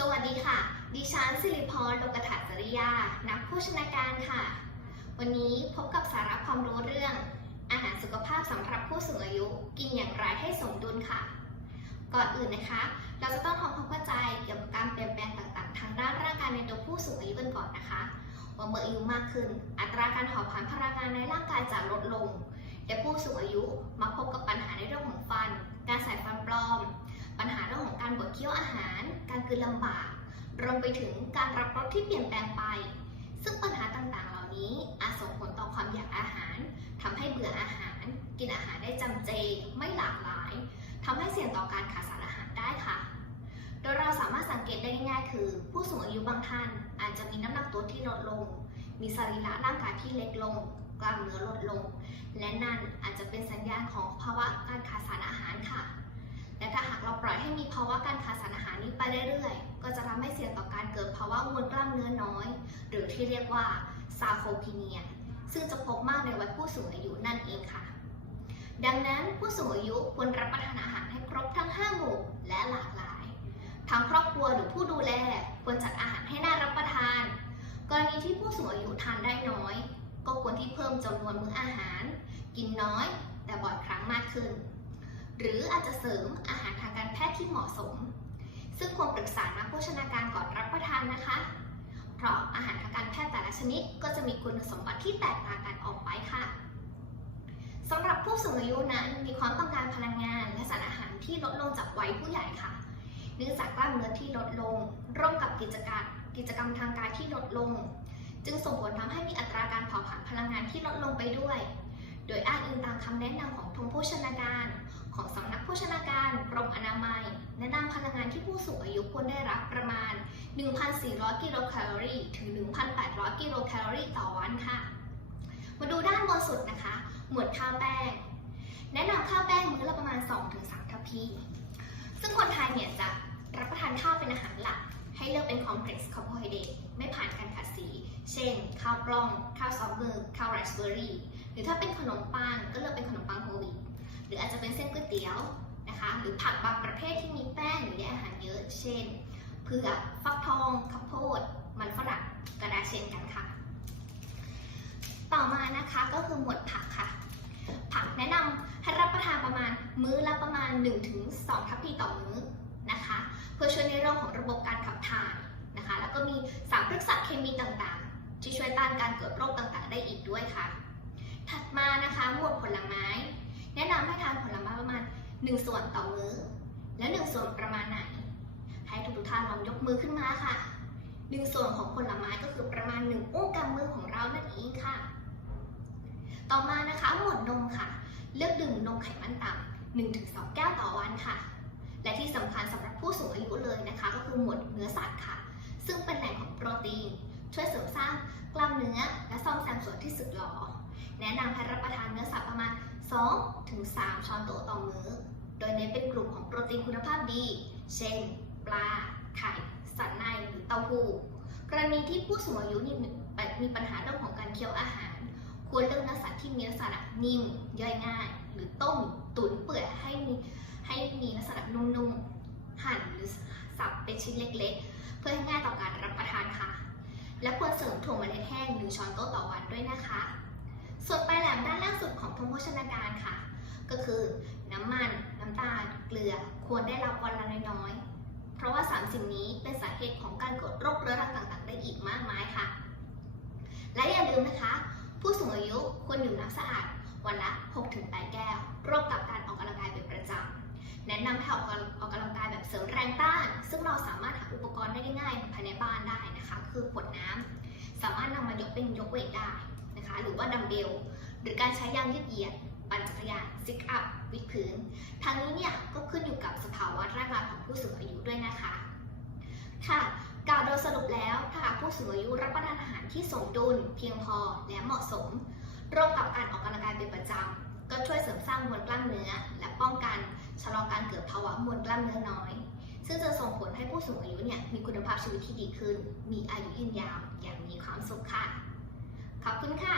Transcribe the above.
สวัสดีค่ะ ดิฉันสิริพรโลกถาจริยา นักโภชนาการค่ะ วันนี้พบกับสาระความรู้เรื่อง อาหารสุขภาพสำหรับผู้สูงอายุกินอย่างไรให้สมดุลค่ะ ก่อนอื่นนะคะ เราจะต้องทำความเข้าใจเกี่ยวกับการเปลี่ยนแปลงต่างๆ ทางด้านร่างกายในตัวผู้สูงอายุกันก่อนนะคะ ว่าเมื่ออายุมากขึ้น อัตราการเผาผลาญพลังงานในร่างกายจะลดลง และผู้สูงอายุมักพบกับปัญหาในเรื่องของฟัน การใส่ฟันปลอม การบดเคี้ยวอาหาร การกลืนลำบาก รวมไปถึงการรับรสที่เปลี่ยนแปลงไป ซึ่งปัญหาต่างๆ เหล่านี้อาจส่งผลต่อความอยากอาหารทำให้เบื่ออาหาร กินอาหารได้จำเจ ไม่หลากหลายทำให้เสี่ยงต่อการขาดสารอาหารได้ค่ะ โดยเราสามารถสังเกตได้ง่ายๆ คือ ผู้สูงอายุบางท่านอาจจะมีน้ำหนักตัวที่ลดลง มีสรีระร่างกายที่เล็กลง กล้ามเนื้อลดลง และนั่นอาจจะเป็นสัญญาณของภาวะการขาดสารอาหารค่ะ และถ้าหากเราปล่อยให้มีภาวะการขาดสารอาหารนี้ไปเรื่อยๆ ก็จะทำให้เสี่ยงต่อการเกิดภาวะมวลกล้ามเนื้อน้อย หรือที่เรียกว่าซาโคพีเนีย ซึ่งจะพบมากในวัยผู้สูงอายุนั่นเองค่ะ ดังนั้นผู้สูงอายุควรรับประทานอาหารให้ครบทั้ง 5 หมู่และหลากหลาย ทางครอบครัวหรือผู้ดูแลควรจัดอาหารให้น่ารับประทาน กรณีที่ผู้สูงอายุทานได้น้อย ก็ควรที่เพิ่มจำนวนมื้ออาหาร กินน้อย แต่บ่อยครั้งมากขึ้น หรืออาจจะเสริมอาหารทางการแพทย์ที่เหมาะสม ซึ่งควรปรึกษานักโภชนาการก่อนรับประทานนะคะ เพราะอาหารทางการแพทย์แต่ละชนิดก็จะมีคุณสมบัติที่แตกต่างกันออกไปค่ะสำหรับผู้สูงอายุนั้นมีความต้องการพลังงานและสารอาหารที่ลดลงจากวัยผู้ใหญ่ค่ะ เนื่องจากกล้ามเนื้อที่ลดลง ร่วมกับกิจการมกิจกรรมทางกายที่ลดลง จึงส่งผลทำให้มีอัตราการเผาผลาญพลังงานที่ลดลงไปด้วย โดยอ้างอิงตามคำแนะนำของทงโภชนาการ ของสำนักโภชนาการกรมอนามัย แนะนำพลังงานที่ผู้สูงอายุควรได้รับประมาณ 1,400 กิโลแคลอรี่ถึง 1,800 กิโลแคลอรี่ต่อวันค่ะ มาดูด้านบนสุดนะคะ หมวดข้าวแป้ง แนะนำข้าวแป้งมื้อละประมาณ 2-3 ทัพพี ซึ่งคนไทยเนี่ยจะรับประทานข้าวเป็นอาหารหลัก ให้เลือกเป็นคอมเพล็กซ์คาร์โบไฮเดรตไม่ผ่านการขัดสี เช่น ข้าวกล้อง ข้าวซอฟต์มือข้าวไรซ์เบอร์รี่ หรือถ้าเป็นขนมปังก็เลือกเป็นขนมปังโฮลวีต หรืออาจจะเป็นเส้นก๋วยเตี๋ยวนะคะหรือผักบางประเภทที่มีแป้งหรือใยอาหารเยอะเช่นเผือกฟักทองข้าวโพด มันฝรั่งกระดาษเช่นกันค่ะ ต่อมานะคะก็คือหมวดผักค่ะ ผักแนะนำให้รับประทานประมาณมื้อละประมาณ 1-2 ทัพพีต่อมื้อนะคะ เพื่อช่วยในเรื่องของระบบการขับถ่ายนะคะ แล้วก็มีสารพฤกษเคมีต่างๆ ที่ช่วยต้านการเกิดโรคต่างๆ ได้อีกด้วยค่ะ ถัดมานะคะหมวดผลไม้ 1 ส่วนต่อมื้อ และ 1 ส่วนประมาณไหน ให้ทุกๆท่านลองยกมือขึ้นมาค่ะ 1 ส่วนของผลไม้ก็คือประมาณ 1 อุ้งกำมือของเรานั่นเองค่ะ ต่อมานะคะหมวดนมค่ะ เลือกดื่มนมไขมันต่ำ1-2 แก้วต่อวันค่ะ และที่สำคัญสำหรับผู้สูงอายุเลยนะคะ ก็คือหมวดเนื้อสัตว์ค่ะ ซึ่งเป็นแหล่งของโปรตีน ช่วยเสริมสร้างกล้ามเนื้อและซ่อมแซมส่วนที่สึกหรอแนะนำให้รับประทาน เนื้อสัตว์ประมาณ2-3ช้อนโต๊ะต่อมื้อ โดยเน้นเป็นกลุ่มของโปรตีนคุณภาพดี เช่น ปลา ไข่ สัตว์ในหรือเต้าหู้ กรณีที่ผู้สูงอายุมีปัญหาเรื่องของการเคี้ยวอาหาร ควรเลือกเนื้อสัตว์ที่มีลักษณะนิ่ม ย่อยง่าย หรือต้ม ตุ๋นเปื่อยให้มีให้มีลักษณะนุ่มๆ หั่นหรือสับเป็นชิ้นเล็กๆ เพื่อให้ง่ายต่อการรับประทานค่ะ และควรเสริมถั่วเมล็ดแห้งหนึ่งช้อนโต๊ะต่อวันด้วยนะคะ ส่วนปลา นของทงโภชนาการค่ะ ก็คือน้ำมันน้ำตาลเกลือควรได้รับวันละน้อยๆเพราะว่าสามสิ่งนี้เป็นสาเหตุของการเกิดโรคเรื้อรังต่างๆ ได้อีกมากมายค่ะ และอย่าลืมนะคะ ผู้สูงอายุควรดื่มน้ำสะอาดวันละ 6-8 แก้วร่วมกับการออกกำลังกายเป็นประจำแนะนำให้ออกกำลังกายแบบเสริมแรงต้าน ซึ่งเราสามารถหาอุปกรณ์ได้ง่ายภายในบ้านได้นะคะ คือขวดน้ำสามารถนำมายกเป็นยกเวทได้นะคะ หรือว่าดัมเบล หรือการใช้ยางยืดเหยียด ปั่นจักรยานซิกอัพวิดพื้นทั้งนี้เนี่ยก็ขึ้นอยู่กับสภาวะร่างกายของผู้สูงอายุด้วยนะคะ ค่ะกล่าวโดยสรุปแล้วถ้าผู้สูงอายุรับประทานอาหารที่สมดุล เพียงพอและเหมาะสมร่วมกับการออกกำลังกายเป็นประจำก็ช่วยเสริมสร้างมวลกล้ามเนื้อ และป้องกันชะลอการเกิดภาวะมวลกล้ามเนื้อน้อย ซึ่งจะส่งผลให้ผู้สูงอายุเนี่ยมีคุณภาพชีวิตที่ดีขึ้น มีอายุยืนยาวอย่างมีความสุขค่ะ ขอบคุณค่ะ